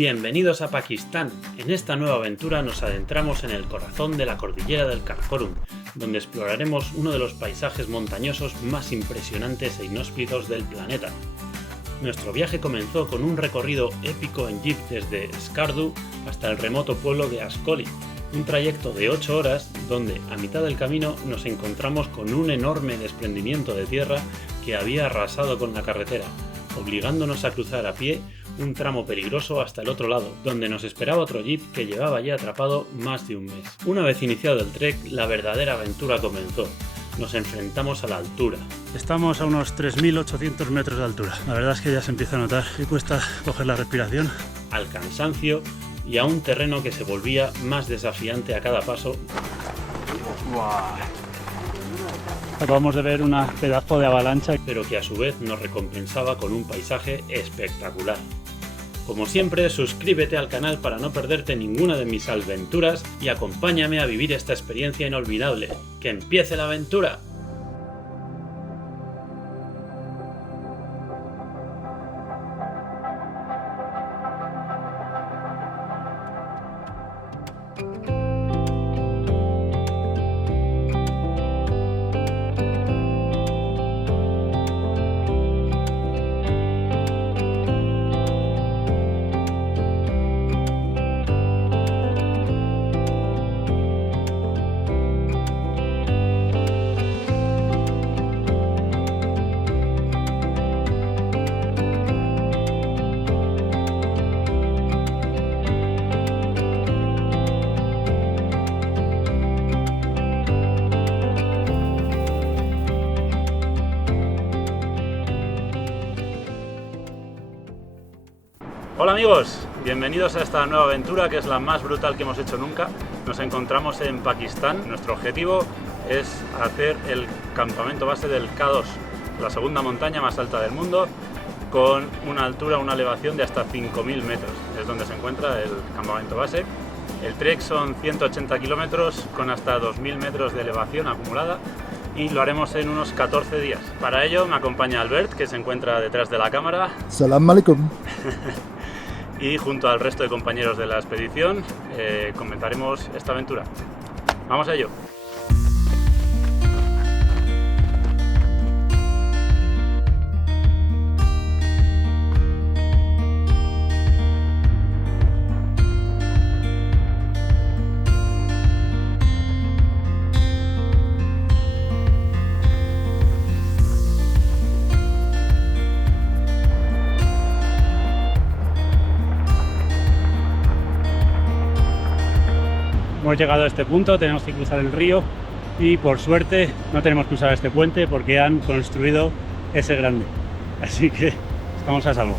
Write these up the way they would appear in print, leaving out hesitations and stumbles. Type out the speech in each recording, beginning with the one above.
Bienvenidos a Pakistán. En esta nueva aventura nos adentramos en el corazón de la cordillera del Karakorum, donde exploraremos uno de los paisajes montañosos más impresionantes e inhóspitos del planeta. Nuestro viaje comenzó con un recorrido épico en jeep desde Skardu hasta el remoto pueblo de Ascoli, un trayecto de 8 horas donde a mitad del camino nos encontramos con un enorme desprendimiento de tierra que había arrasado con la carretera, obligándonos a cruzar a pie un tramo peligroso hasta el otro lado, donde nos esperaba otro jeep que llevaba ya atrapado más de un mes. Una vez iniciado el trek, la verdadera aventura comenzó. Nos enfrentamos a la altura. Estamos a unos 3.800 metros de altura. La verdad es que ya se empieza a notar y cuesta coger la respiración. Al cansancio y a un terreno que se volvía más desafiante a cada paso. Acabamos de ver un pedazo de avalancha, pero que a su vez nos recompensaba con un paisaje espectacular. Como siempre, suscríbete al canal para no perderte ninguna de mis aventuras y acompáñame a vivir esta experiencia inolvidable. ¡Que empiece la aventura! Hola amigos, bienvenidos a esta nueva aventura que es la más brutal que hemos hecho nunca. Nos encontramos en Pakistán. Nuestro objetivo es hacer el campamento base del K2, la segunda montaña más alta del mundo, con una altura, una elevación de hasta 5.000 metros. Es donde se encuentra el campamento base. El trek son 180 kilómetros con hasta 2.000 metros de elevación acumulada y lo haremos en unos 14 días. Para ello me acompaña Albert, que se encuentra detrás de la cámara. Salam alaikum. Y junto al resto de compañeros de la expedición comenzaremos esta aventura. ¡Vamos a ello! Hemos llegado a este punto, tenemos que cruzar el río y por suerte no tenemos que usar este puente porque han construido ese grande, así que estamos a salvo.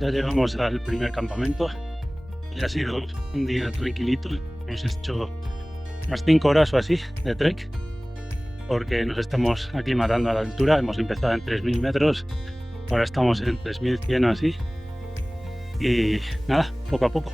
Ya llegamos al primer campamento y ha sido un día tranquilito. Hemos hecho unas 5 horas o así de trek porque nos estamos aclimatando a la altura. Hemos empezado en 3.000 metros, ahora estamos en 3.100 o así y nada, poco a poco.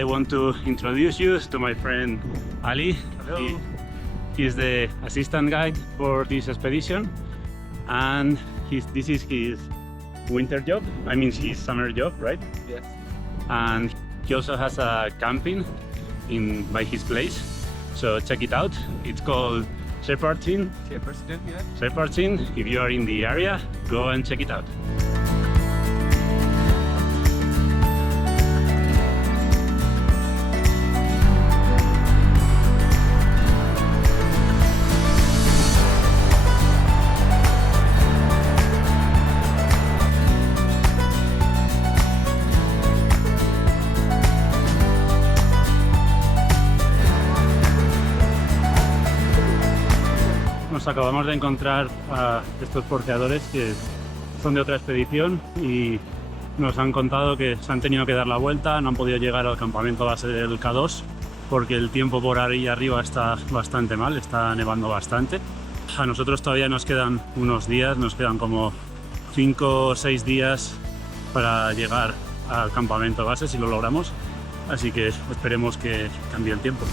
I want to introduce you to my friend Ali. Hello. He's the assistant guide for this expedition, and this is his winter job. I mean his summer job, right? Yes. And he also has a camping by his place. So check it out. It's called Shepherd's Inn. If you are in the area, go and check it out. Nos acabamos de encontrar a estos porteadores que son de otra expedición y nos han contado que se han tenido que dar la vuelta, no han podido llegar al campamento base del K2 porque el tiempo por ahí arriba está bastante mal, está nevando bastante. A nosotros todavía nos quedan unos días, nos quedan como 5 o 6 días para llegar al campamento base si lo logramos, así que esperemos que cambie el tiempo.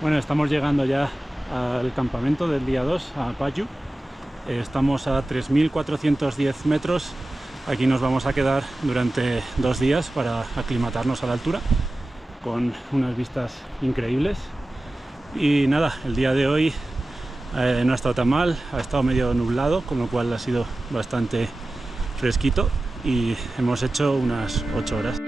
Bueno, estamos llegando ya al campamento del día 2, a Paju. Estamos a 3.410 metros. Aquí nos vamos a quedar durante 2 días para aclimatarnos a la altura, con unas vistas increíbles. Y nada, el día de hoy no ha estado tan mal, ha estado medio nublado, con lo cual ha sido bastante fresquito y hemos hecho unas 8 horas.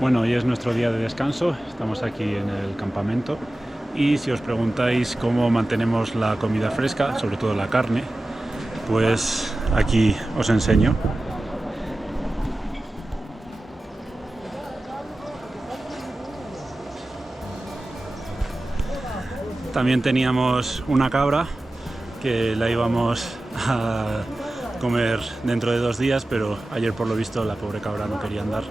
Bueno, hoy es nuestro día de descanso, estamos aquí en el campamento y si os preguntáis cómo mantenemos la comida fresca, sobre todo la carne, pues aquí os enseño. También teníamos una cabra que la íbamos a comer dentro de 2 días, pero ayer por lo visto la pobre cabra no quería andar,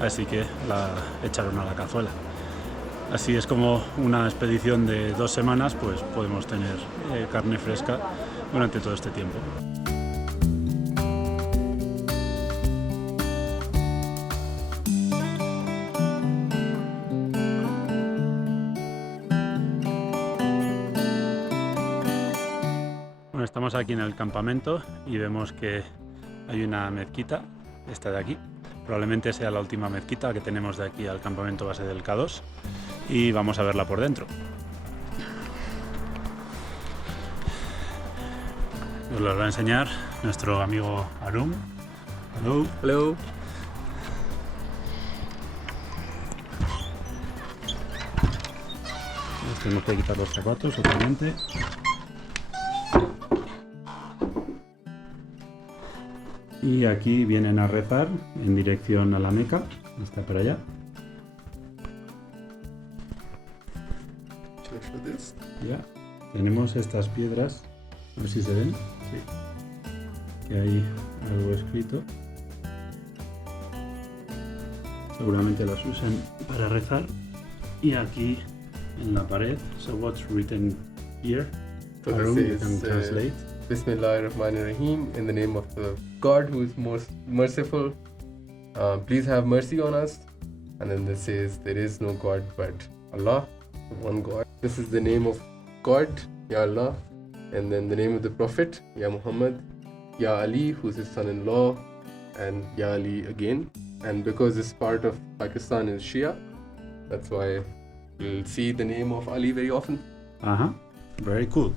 así que la echaron a la cazuela. Así es como una expedición de 2 semanas, pues podemos tener carne fresca durante todo este tiempo. Bueno, estamos aquí en el campamento y vemos que hay una mezquita, esta de aquí. Probablemente sea la última mezquita que tenemos de aquí al campamento base del K2 y vamos a verla por dentro. Os lo va a enseñar nuestro amigo Arum. Hello. Hello. Nos tenemos que quitar los zapatos, obviamente. Y aquí vienen a rezar en dirección a la Meca. Está por allá. Ya. Tenemos estas piedras. A ver si se ven. Sí. Que hay algo escrito. Seguramente las usan para rezar. Y aquí en la pared. So what's written here? So Arum, this you can is translate. Bismillahirrahmanirrahim, in the name of the God who is most merciful. Please have mercy on us. And then this says, there is no God but Allah, one God. This is the name of God, Ya Allah. And then the name of the Prophet, Ya Muhammad. Ya Ali, who's his son-in-law. And Ya Ali again. And because this part of Pakistan is Shia, that's why you'll see the name of Ali very often. Ajá. Very cool.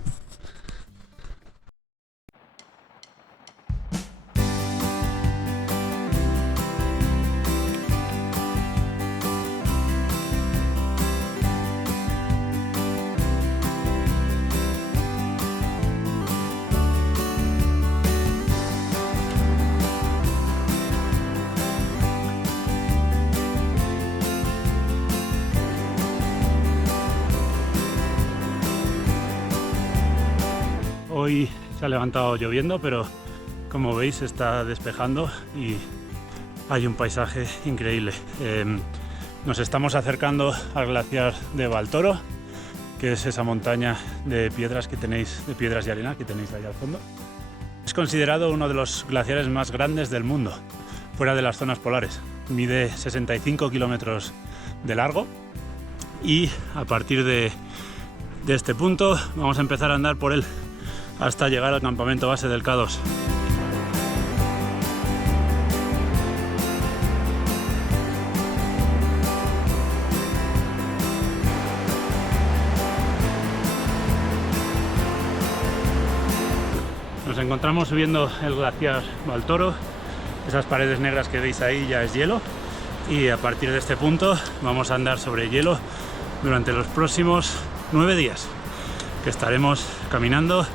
Hoy se ha levantado lloviendo, pero como veis está despejando y hay un paisaje increíble. Nos estamos acercando al glaciar de Baltoro, que es esa montaña de piedras que tenéis, de piedras y arena que tenéis ahí al fondo. Es considerado uno de los glaciares más grandes del mundo, fuera de las zonas polares. Mide 65 kilómetros de largo y a partir de este punto vamos a empezar a andar por él hasta llegar al campamento base del K2. Nos encontramos subiendo el glaciar Baltoro. Esas paredes negras que veis ahí ya es hielo y a partir de este punto vamos a andar sobre hielo durante los próximos 9 días, que estaremos caminando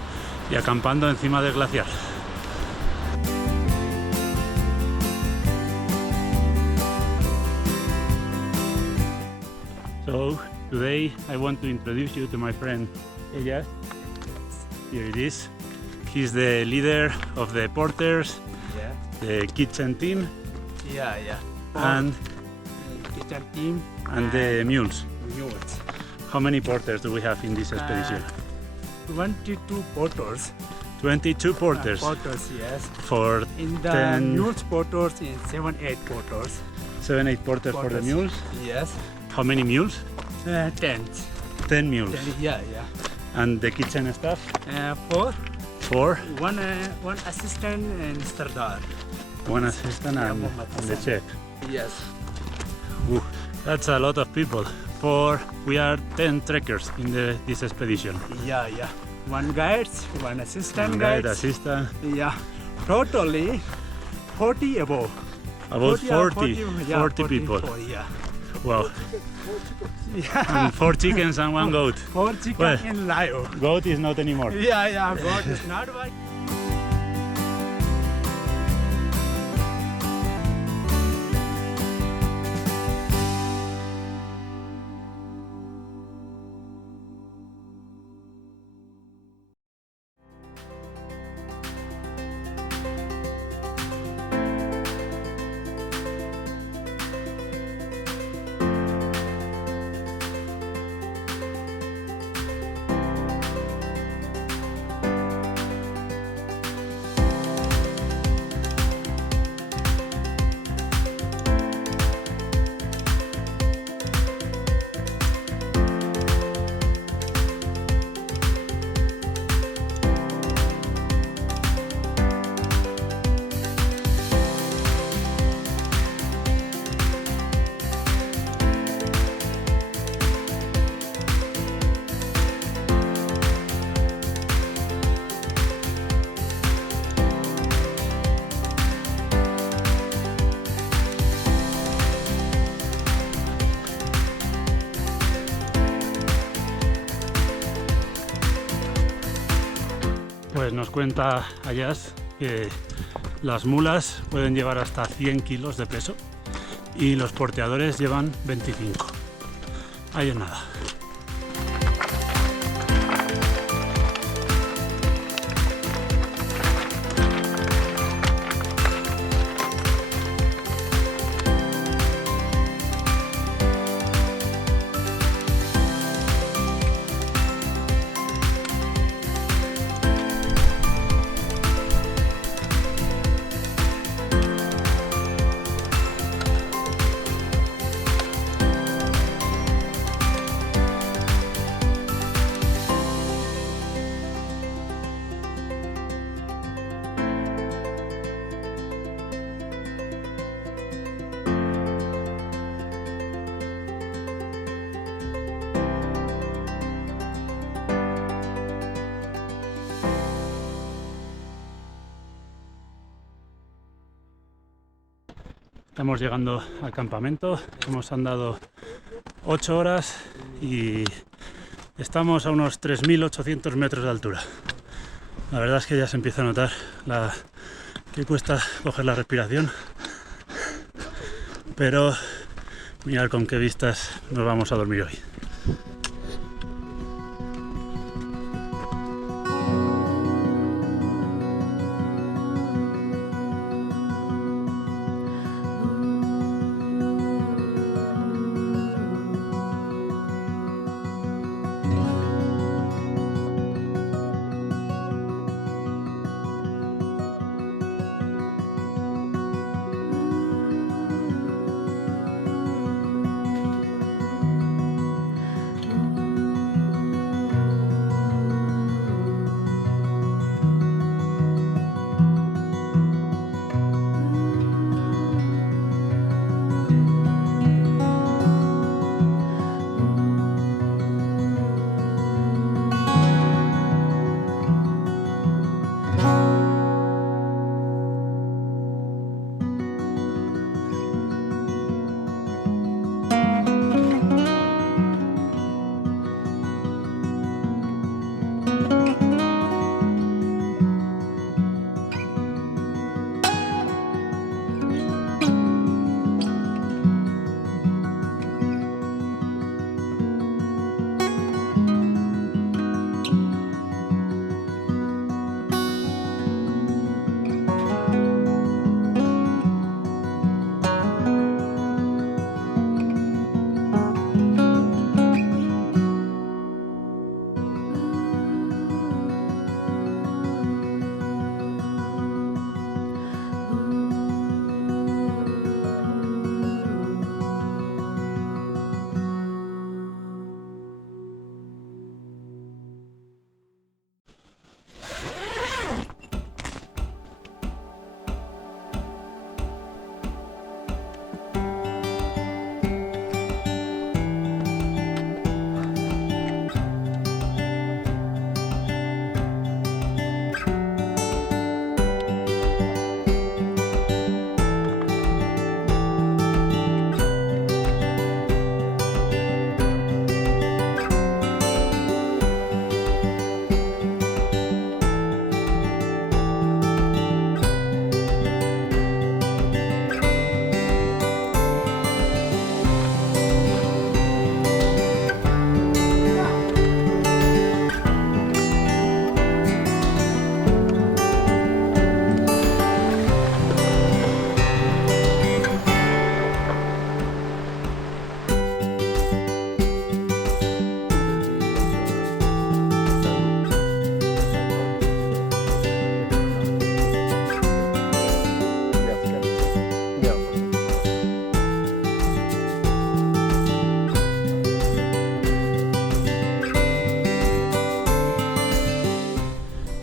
y acampando encima del glaciar. So today I want to introduce you to my friend Elias. Here it is. He's the leader of the porters, Yeah, the kitchen team, yeah. and Kitchen team the mules. mules. How many porters do we have in this expedition? 22 porters. 22 porters Porters, yes. for In the 10, mules porters, in 7-8 porters. 7-8 porters for the Porters. mules. Yes. How many mules? 10. 10 mules. Yeah. And the kitchen staff? 4. 4. One assistant and Sardar. One assistant Yeah, and Mohammed the Hassan. chef. Yes. Ooh, that's a lot of people. We are 10 trekkers in this expedition. Yeah. One guide, one assistant Guide, guides. assistant, Yeah. Totally 40 above. about 40 yeah, 40 people. Yeah. Wow. Yeah. And 4 chickens and 1 goat. 4 chicken Well. in live. Goat is not anymore. Yeah, God is not right. Pues nos cuenta Ayas que las mulas pueden llevar hasta 100 kilos de peso y los porteadores llevan 25. Ahí es nada. Estamos llegando al campamento, hemos andado 8 horas y estamos a unos 3.800 metros de altura. La verdad es que ya se empieza a notar que cuesta coger la respiración, pero mirad con qué vistas nos vamos a dormir hoy.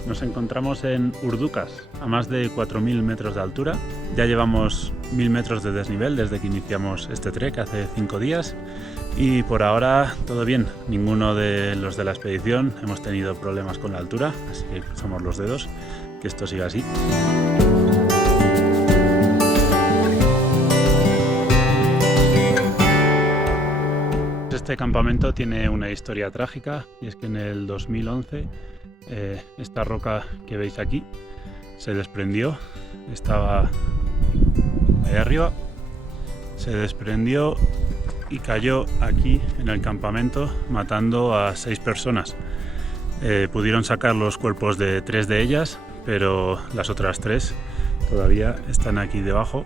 Nos encontramos en Urdukas, a más de 4.000 metros de altura. Ya llevamos 1.000 metros de desnivel desde que iniciamos este trek hace 5 días y por ahora todo bien. Ninguno de los de la expedición hemos tenido problemas con la altura, así que cruzamos los dedos que esto siga así. Este campamento tiene una historia trágica y es que en el 2011 esta roca que veis aquí se desprendió, estaba ahí arriba, se desprendió y cayó aquí en el campamento, matando a 6 personas. Pudieron sacar los cuerpos de 3 de ellas, pero las otras 3 todavía están aquí debajo.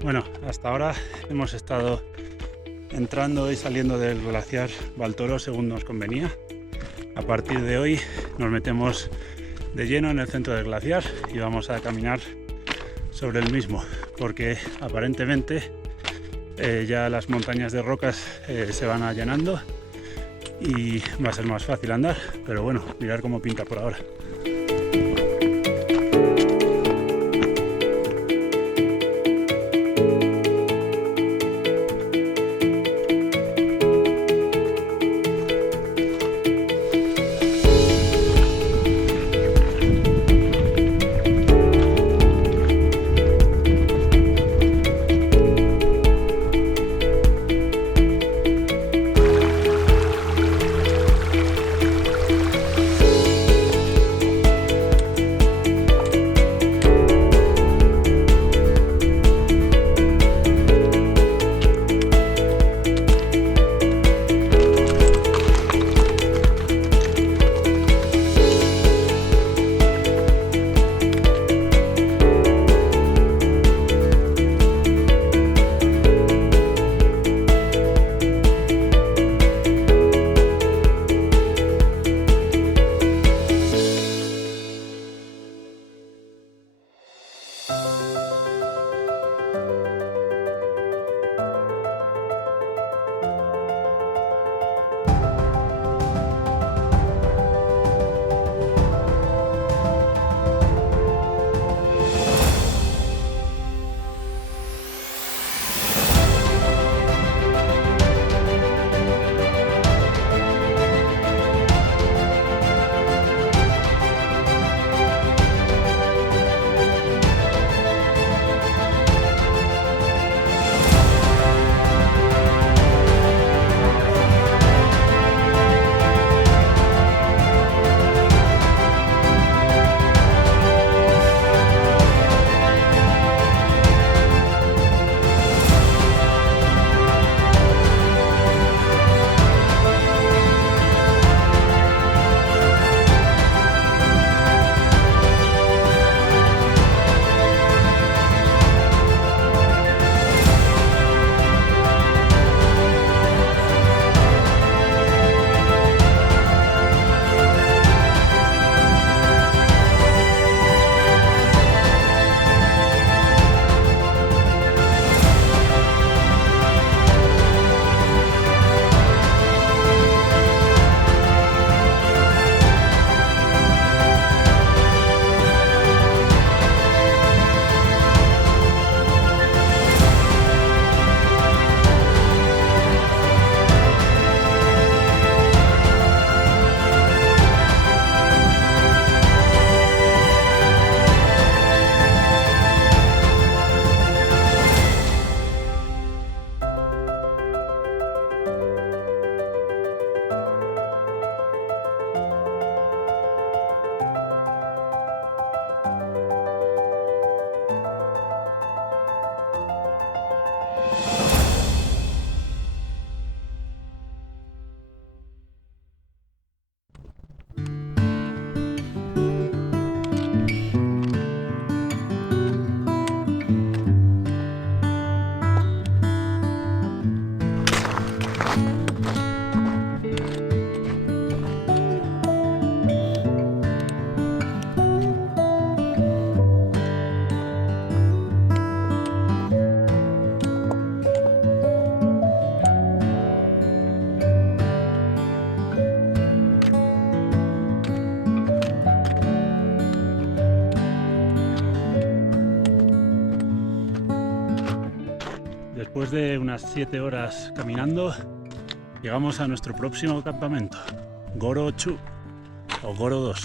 Bueno, hasta ahora hemos estado entrando y saliendo del glaciar Baltoro según nos convenía. A partir de hoy nos metemos de lleno en el centro del glaciar y vamos a caminar sobre el mismo, porque aparentemente ya las montañas de rocas se van allanando y va a ser más fácil andar, pero bueno, mirar cómo pinta por ahora. Después de unas 7 horas caminando, llegamos a nuestro próximo campamento, Goro 2 o Goro 2.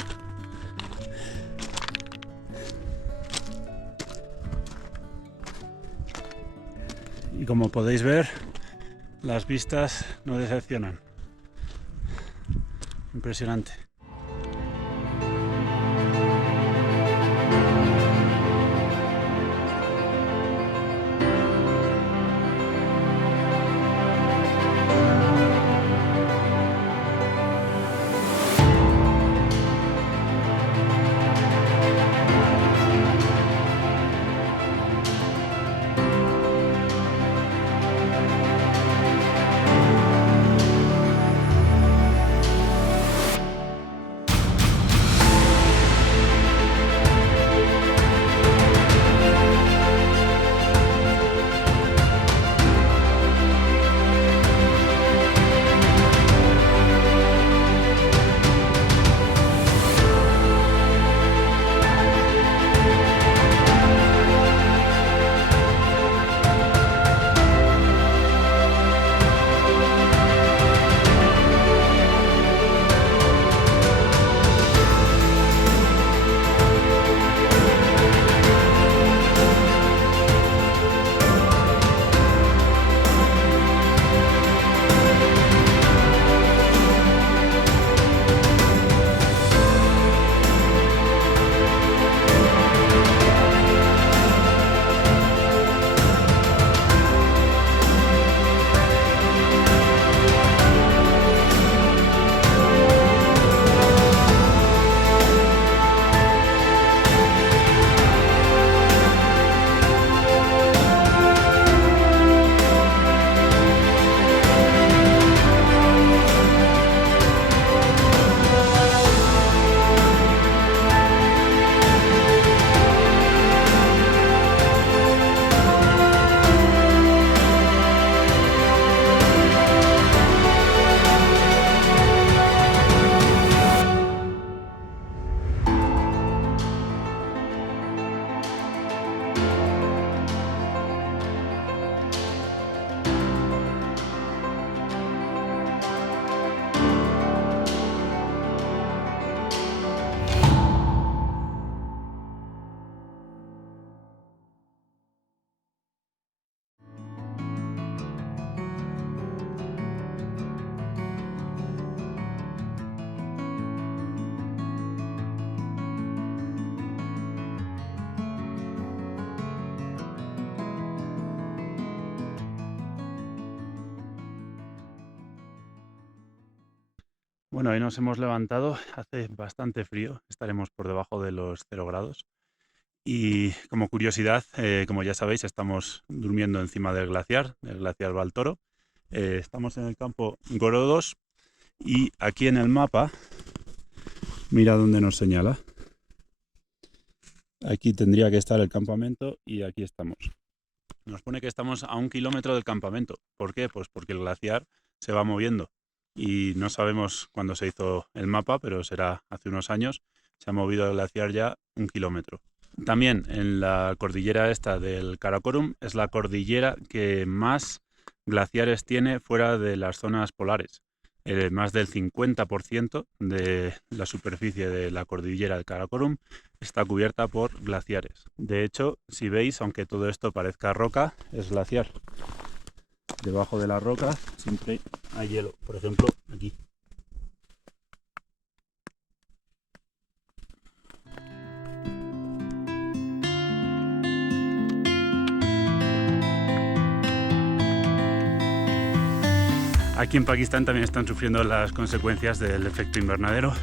Y como podéis ver, las vistas no decepcionan. Impresionante. Bueno, hoy nos hemos levantado, hace bastante frío, estaremos por debajo de los 0 grados. Y como curiosidad, como ya sabéis, estamos durmiendo encima del glaciar Baltoro. Estamos en el campo Goro 2 y aquí en el mapa, mira dónde nos señala. Aquí tendría que estar el campamento y aquí estamos. Nos pone que estamos a 1 kilómetro del campamento. ¿Por qué? Pues porque el glaciar se va moviendo. Y no sabemos cuándo se hizo el mapa, pero será hace unos años. Se ha movido el glaciar ya 1 kilómetro. También en la cordillera esta del Karakorum es la cordillera que más glaciares tiene fuera de las zonas polares. Más del 50% de la superficie de la cordillera del Karakorum está cubierta por glaciares. De hecho, si veis, aunque todo esto parezca roca, es glaciar. Debajo de la roca siempre hay hielo, por ejemplo aquí. Aquí en Pakistán también están sufriendo las consecuencias del efecto invernadero.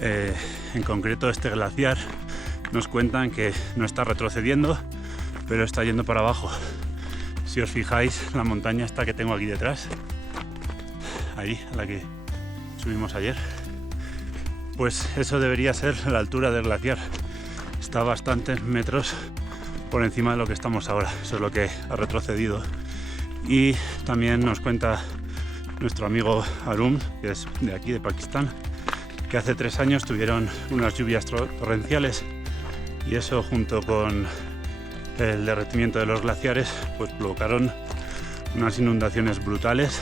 En concreto, este glaciar nos cuentan que no está retrocediendo, pero está yendo para abajo. Si os fijáis, la montaña esta que tengo aquí detrás, ahí, a la que subimos ayer, pues eso debería ser la altura del glaciar. Está bastantes metros por encima de lo que estamos ahora. Eso es lo que ha retrocedido. Y también nos cuenta nuestro amigo Arum, que es de aquí, de Pakistán, que hace 3 años tuvieron unas lluvias torrenciales y eso, junto con el derretimiento de los glaciares pues provocaron unas inundaciones brutales.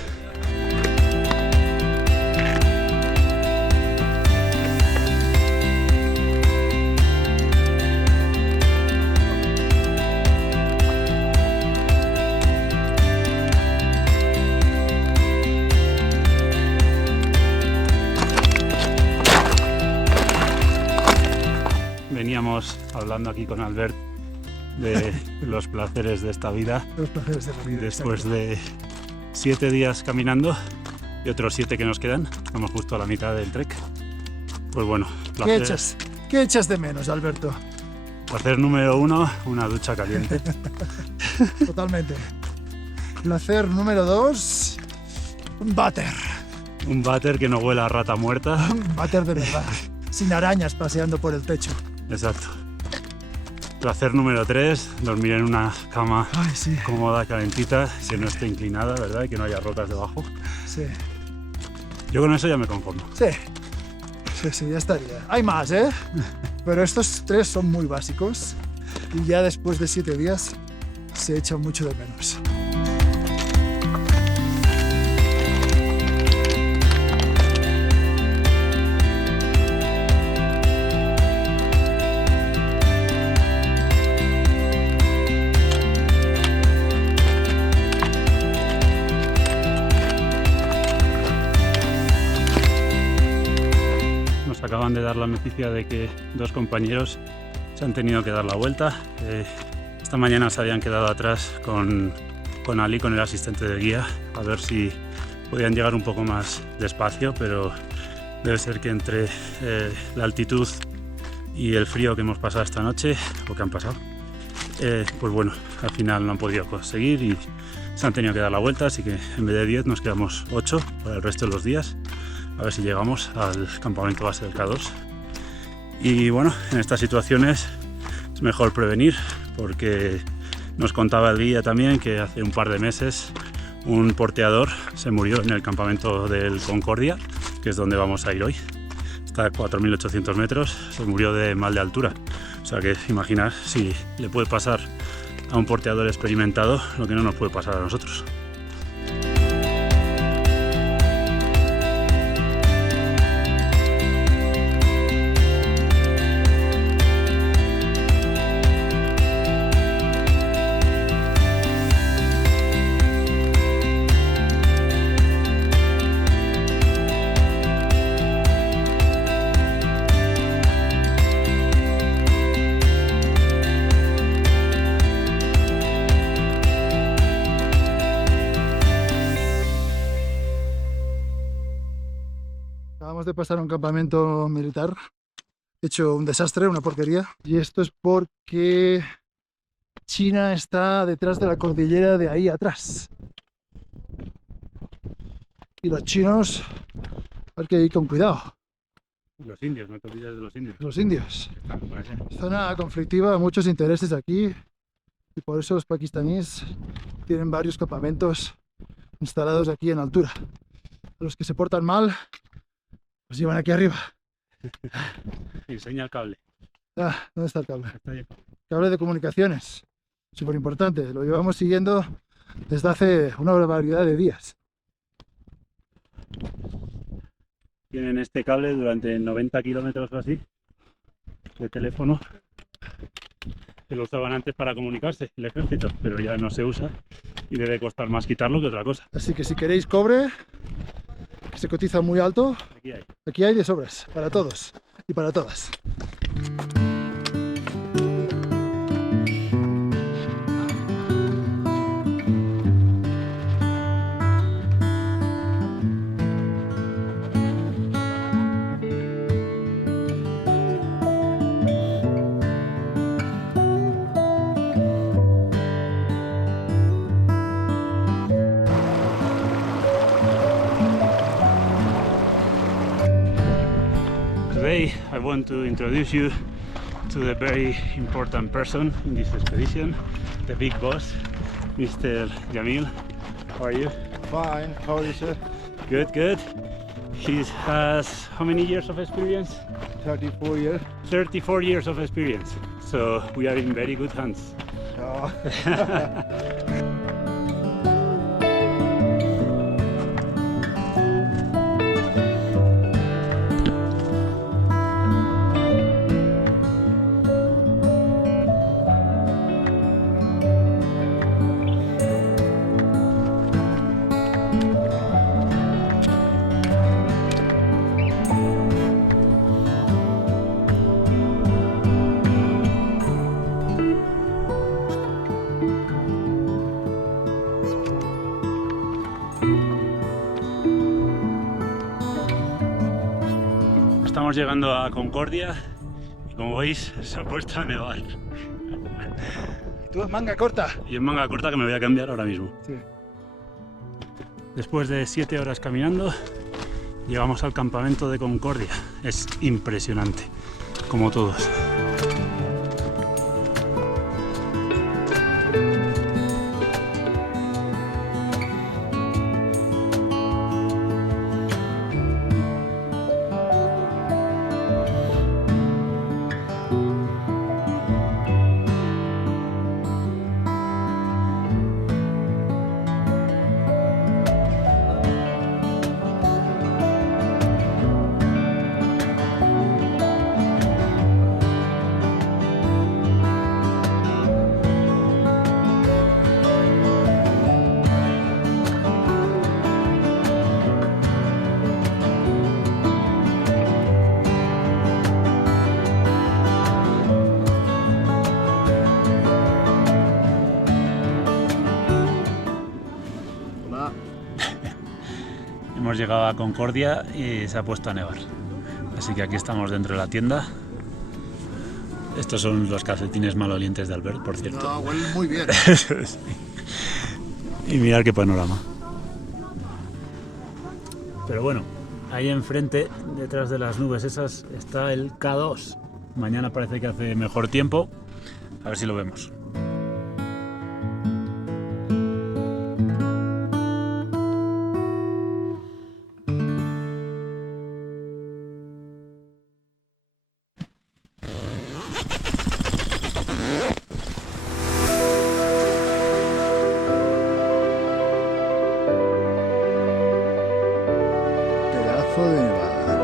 Veníamos hablando aquí con Albert de los placeres de esta vida. Los placeres de la vida. Después de 7 días caminando y otros 7 que nos quedan, estamos justo a la mitad del trek. Pues bueno, ¿Qué echas de menos, Alberto? placer número 1, una ducha caliente. Totalmente. Placer número 2, un váter. Un váter que no huela a rata muerta. Un váter de verdad, sin arañas paseando por el techo. Exacto. Placer número 3, dormir en una cama Ay, sí, cómoda, calentita, que no esté inclinada, ¿verdad? Y que no haya rocas debajo. sí, Yo con eso ya me conformo. sí. Sí, ya estaría. Hay más, ¿eh? Pero estos 3 son muy básicos y ya después de 7 días se echa mucho de menos. Acaban de dar la noticia de que 2 compañeros se han tenido que dar la vuelta. Esta mañana se habían quedado atrás con Ali, con el asistente de guía, a ver si podían llegar un poco más despacio, pero debe ser que entre la altitud y el frío que hemos pasado esta noche, o que han pasado, pues bueno, al final no han podido conseguir y se han tenido que dar la vuelta, así que en vez de 10 nos quedamos 8 para el resto de los días. A ver si llegamos al campamento base del K2. Y bueno, en estas situaciones es mejor prevenir, porque nos contaba el guía también que hace un par de meses un porteador se murió en el campamento del Concordia, que es donde vamos a ir hoy. Está a 4.800 metros, se murió de mal de altura. O sea que imaginar si le puede pasar a un porteador experimentado lo que no nos puede pasar a nosotros. Acabamos de pasar a un campamento militar, hecho un desastre, una porquería. Y esto es porque China está detrás de la cordillera de ahí atrás. Y los chinos hay que ir con cuidado. Los indios, no te olvides de los indios. Los indios. Zona conflictiva, muchos intereses aquí. Y por eso los pakistaníes tienen varios campamentos instalados aquí en altura. A los que se portan mal, los llevan aquí arriba. Enseña el cable. Ah, ¿dónde está el cable? Está ahí. Cable de comunicaciones. Súper importante. Lo llevamos siguiendo desde hace una barbaridad de días. Tienen este cable durante 90 kilómetros o así de teléfono, que lo usaban antes para comunicarse, el ejército, pero ya no se usa y debe costar más quitarlo que otra cosa. Así que si queréis cobre, que se cotiza muy alto, aquí hay de sobras, para todos y para todas. Today I want to introduce you to the very important person in this expedition, the big boss, Mr. Jamil. How are you? Fine, how are you, sir? Good, good. He has how many years of experience? 34 years. 34 years of experience. So we are in very good hands. Estamos llegando a Concordia y como veis se ha puesto a nevar. Tú en manga corta. Y en manga corta que me voy a cambiar ahora mismo. Sí. Después de 7 horas caminando, llegamos al campamento de Concordia. Es impresionante, como todos. Hemos llegado a Concordia y se ha puesto a nevar. Así que aquí estamos dentro de la tienda. Estos son los calcetines malolientes de Albert, por cierto. No, huelen muy bien. Sí. Y mirad qué panorama. Pero bueno, ahí enfrente, detrás de las nubes esas, está el K2. Mañana parece que hace mejor tiempo. A ver si lo vemos. Pedazo de nevada.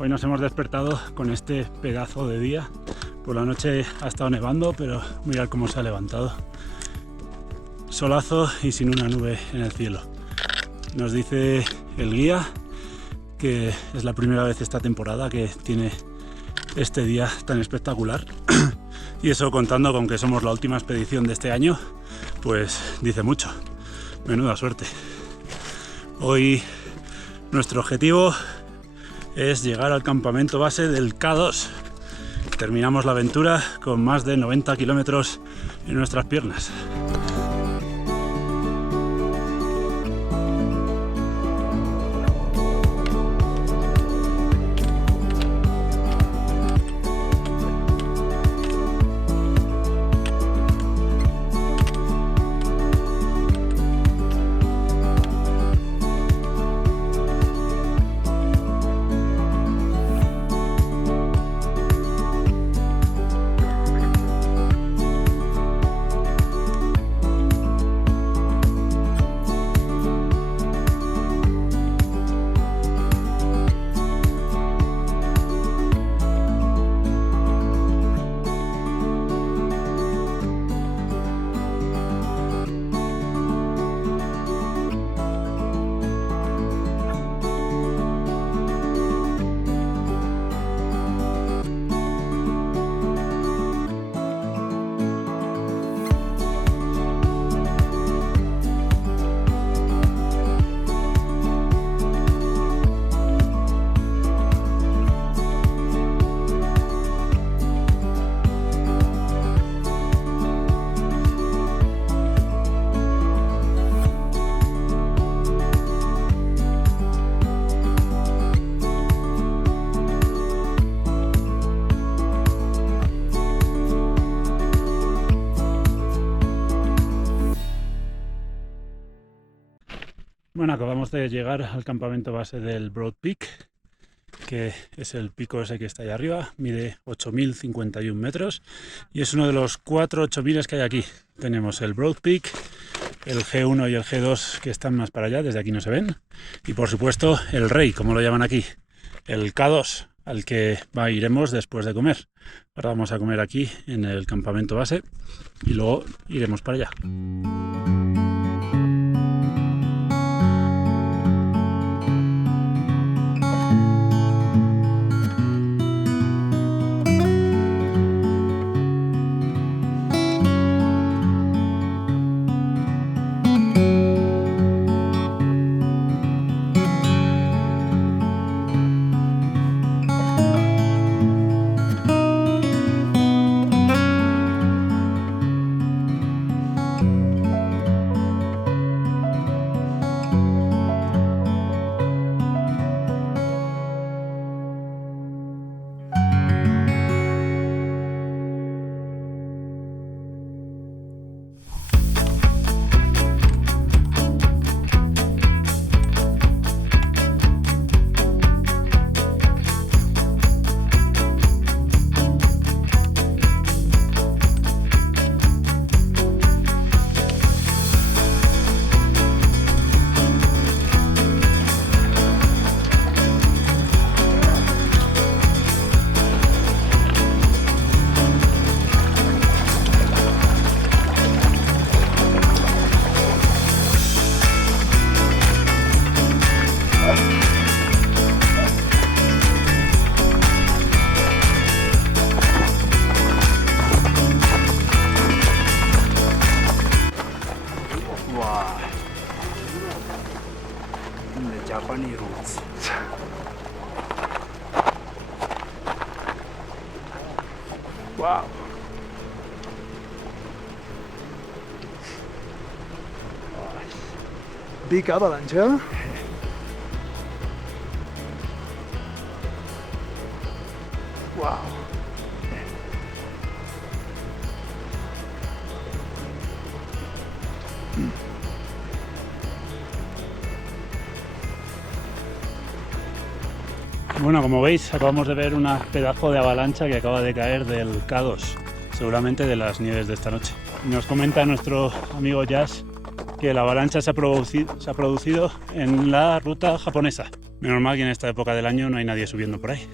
Hoy nos hemos despertado con este pedazo de día. Por la noche ha estado nevando, pero mirad cómo se ha levantado. Solazo y sin una nube en el cielo. Nos dice el guía que es la primera vez esta temporada que tiene este día tan espectacular. Y eso, contando con que somos la última expedición de este año, pues dice mucho. Menuda suerte. Hoy nuestro objetivo es llegar al campamento base del K2. Terminamos la aventura con más de 90 kilómetros en nuestras piernas. Bueno, acabamos de llegar al campamento base del Broad Peak, que es el pico ese que está ahí arriba, mide 8.051 metros y es uno de los 4 8000 que hay aquí. Tenemos el Broad Peak, el G1 y el G2 que están más para allá, desde aquí no se ven, y por supuesto el Rey, como lo llaman aquí, el K2, al que iremos después de comer. Ahora vamos a comer aquí en el campamento base y luego iremos para allá. Japanese roots. Wow. Big avalanche, huh? Wow. Bueno, como veis, acabamos de ver una pedazo de avalancha que acaba de caer del K2, seguramente de las nieves de esta noche. Nos comenta nuestro amigo Jazz que la avalancha se ha producido en la ruta japonesa. Menos mal que en esta época del año no hay nadie subiendo por ahí.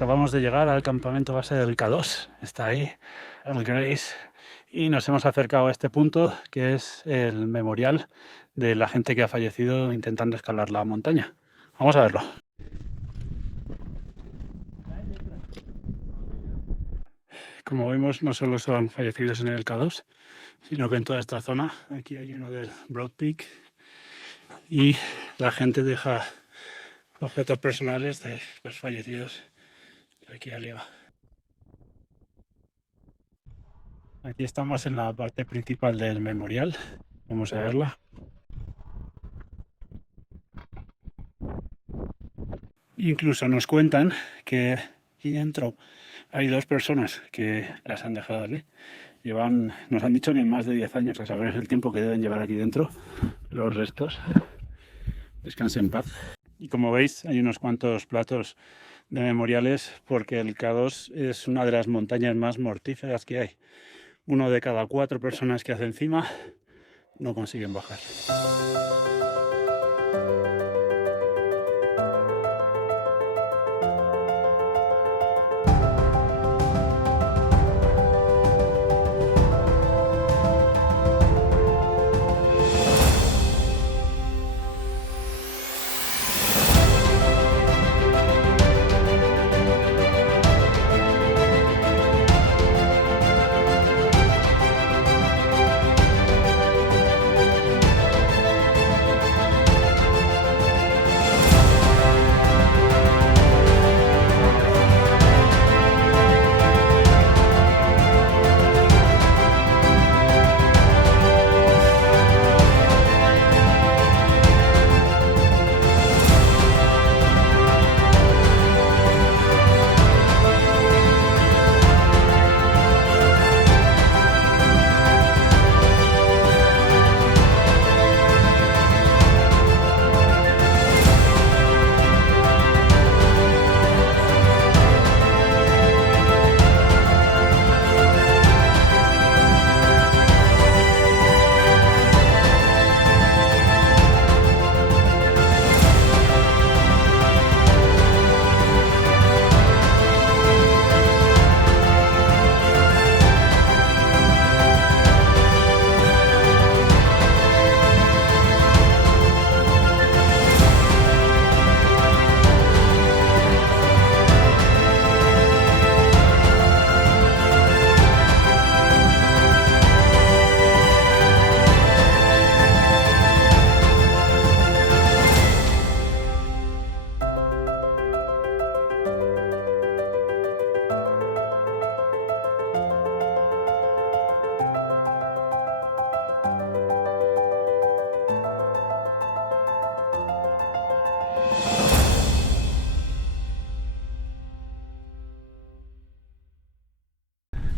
Acabamos de llegar al campamento base del K2, está ahí, el Grace, y nos hemos acercado a este punto que es el memorial de la gente que ha fallecido intentando escalar la montaña. Vamos a verlo. Como vemos, no solo son fallecidos en el K2, sino que en toda esta zona, aquí hay uno del Broad Peak, y la gente deja objetos personales de los fallecidos aquí arriba. Aquí estamos en la parte principal del memorial, vamos a verla. Incluso nos cuentan que aquí dentro hay 2 personas que las han dejado aquí. Nos han dicho que más de 10 años, a saber el tiempo que deben llevar aquí dentro los restos. Descansen en paz. Y como veis, hay unos cuantos platos de memoriales porque el K2 es una de las montañas más mortíferas que hay. 1 de cada 4 personas que hace encima no consiguen bajar.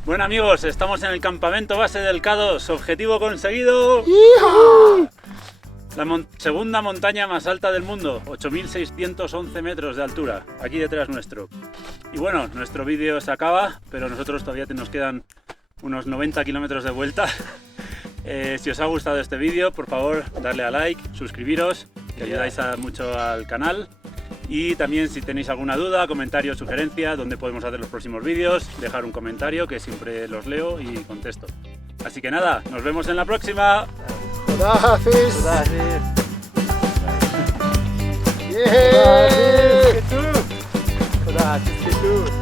Bueno amigos, estamos en el campamento base del K2, objetivo conseguido. La segunda montaña más alta del mundo, 8.611 metros de altura, aquí detrás nuestro. Y bueno, nuestro vídeo se acaba, pero nosotros todavía nos quedan unos 90 kilómetros de vuelta. Si os ha gustado este vídeo, por favor, darle a like, suscribiros, que ayudáis mucho al canal. Y también si tenéis alguna duda, comentario, sugerencia, dónde podemos hacer los próximos vídeos, dejar un comentario que siempre los leo y contesto. Así que nada, nos vemos en la próxima. Khuda Hafiz. Khuda Hafiz. Yeah. Khuda Hafiz.